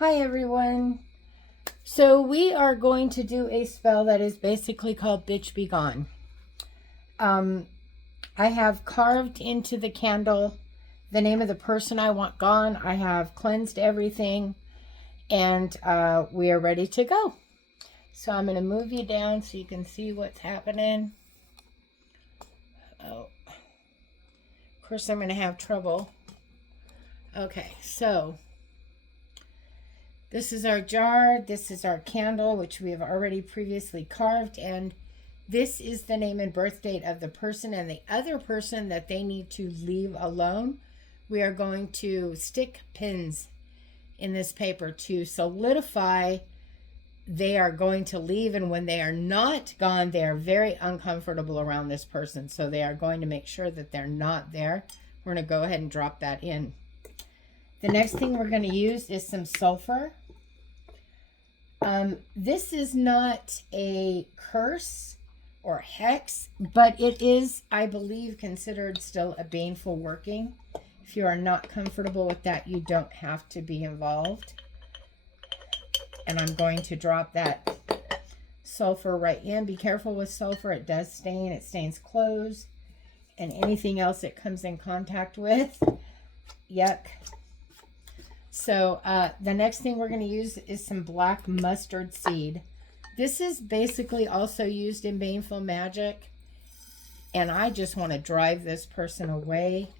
Hi everyone. So we are going to do a spell that is basically called Bitch Be Gone. I have carved into the candle the name of the person I want gone. I have cleansed everything and we are ready to go. So I'm going to move you down so you can see what's happening. Oh, of course I'm going to have trouble. Okay, so this is our jar, this is our candle, which we have already previously carved, and this is the name and birth date of the person and the other person that they need to leave alone. We are going to stick pins in this paper to solidify they are going to leave, and when they are not gone, they are very uncomfortable around this person, so they are going to make sure that they're not there. We're going to go ahead and drop that in. The next thing we're going to use is some sulfur. This is not a curse or hex, but it is, I believe, considered still a baneful working. If you are not comfortable with that, you don't have to be involved. And I'm going to drop that sulfur right in. Be careful with sulfur. It does stain. It stains clothes and anything else it comes in contact with. Yuck. So the next thing we're going to use is some black mustard seed. This is basically also used in baneful magic. And I just want to drive this person away.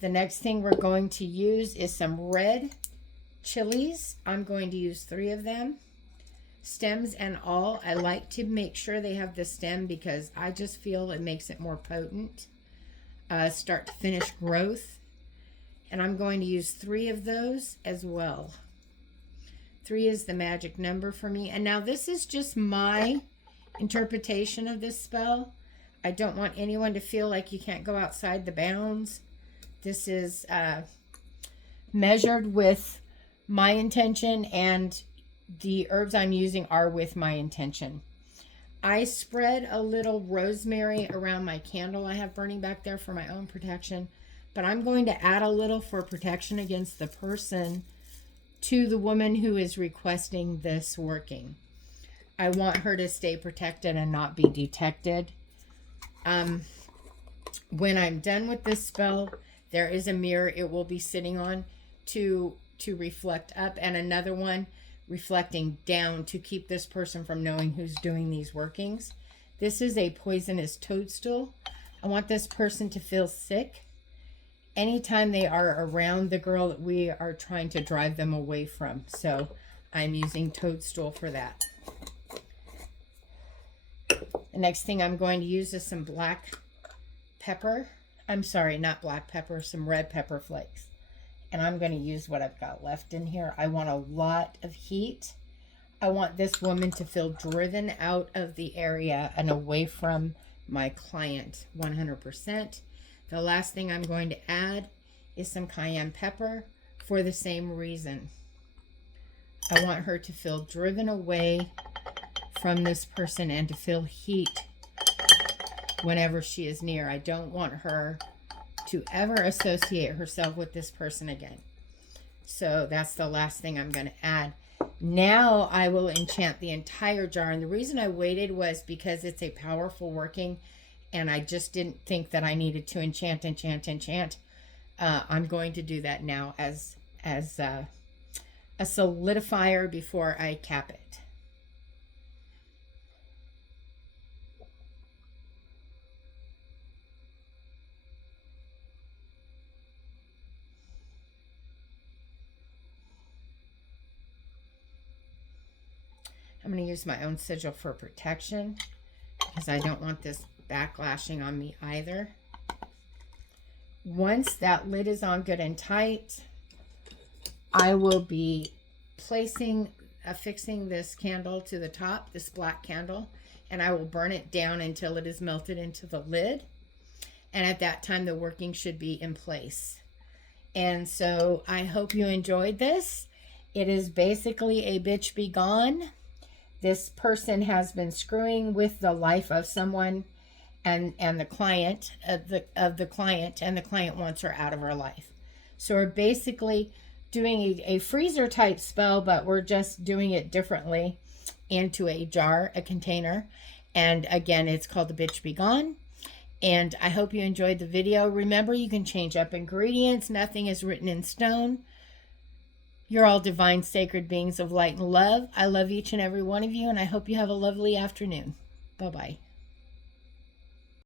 The next thing we're going to use is some red chilies. I'm going to use 3 of them. Stems and all. I like to make sure they have the stem because I just feel it makes it more potent. Start to finish growth. And I'm going to use 3 of those as well. 3 is the magic number for me. And now this is just my interpretation of this spell. I don't want anyone to feel like you can't go outside the bounds. This is measured with my intention, and the herbs I'm using are with my intention. I spread a little rosemary around my candle I have burning back there for my own protection. But I'm going to add a little for protection against the person to the woman who is requesting this working. I want her to stay protected and not be detected. When I'm done with this spell, there is a mirror it will be sitting on to reflect up, and another one reflecting down to keep this person from knowing who's doing these workings. This is a poisonous toadstool. I want this person to feel sick anytime they are around the girl that we are trying to drive them away from. So I'm using toadstool for that. The next thing I'm going to use is some black pepper. I'm sorry, not black pepper, some red pepper flakes. And I'm going to use what I've got left in here. I want a lot of heat. I want this woman to feel driven out of the area and away from my client 100%. The last thing I'm going to add is some cayenne pepper for the same reason. I want her to feel driven away from this person and to feel heat whenever she is near. I don't want her to ever associate herself with this person again. So that's the last thing I'm going to add. Now I will enchant the entire jar. And the reason I waited was because it's a powerful working, and I just didn't think that I needed to enchant. I'm going to do that now as a solidifier before I cap it. I'm going to use my own sigil for protection because I don't want this backlashing on me either. Once that lid is on good and tight, I will be affixing this candle to the top, this black candle, and I will burn it down until it is melted into the lid. And at that time, the working should be in place. And so I hope you enjoyed this. It is basically a bitch be gone. This person has been screwing with the life of someone and the client of the client, and the client wants her out of her life. So we're basically doing a freezer type spell, but we're just doing it differently into a jar, a container. And again, it's called The Bitch Be Gone. And I hope you enjoyed the video. Remember, you can change up ingredients. Nothing is written in stone. You're all divine, sacred beings of light and love. I love each and every one of you, and I hope you have a lovely afternoon. Bye-bye.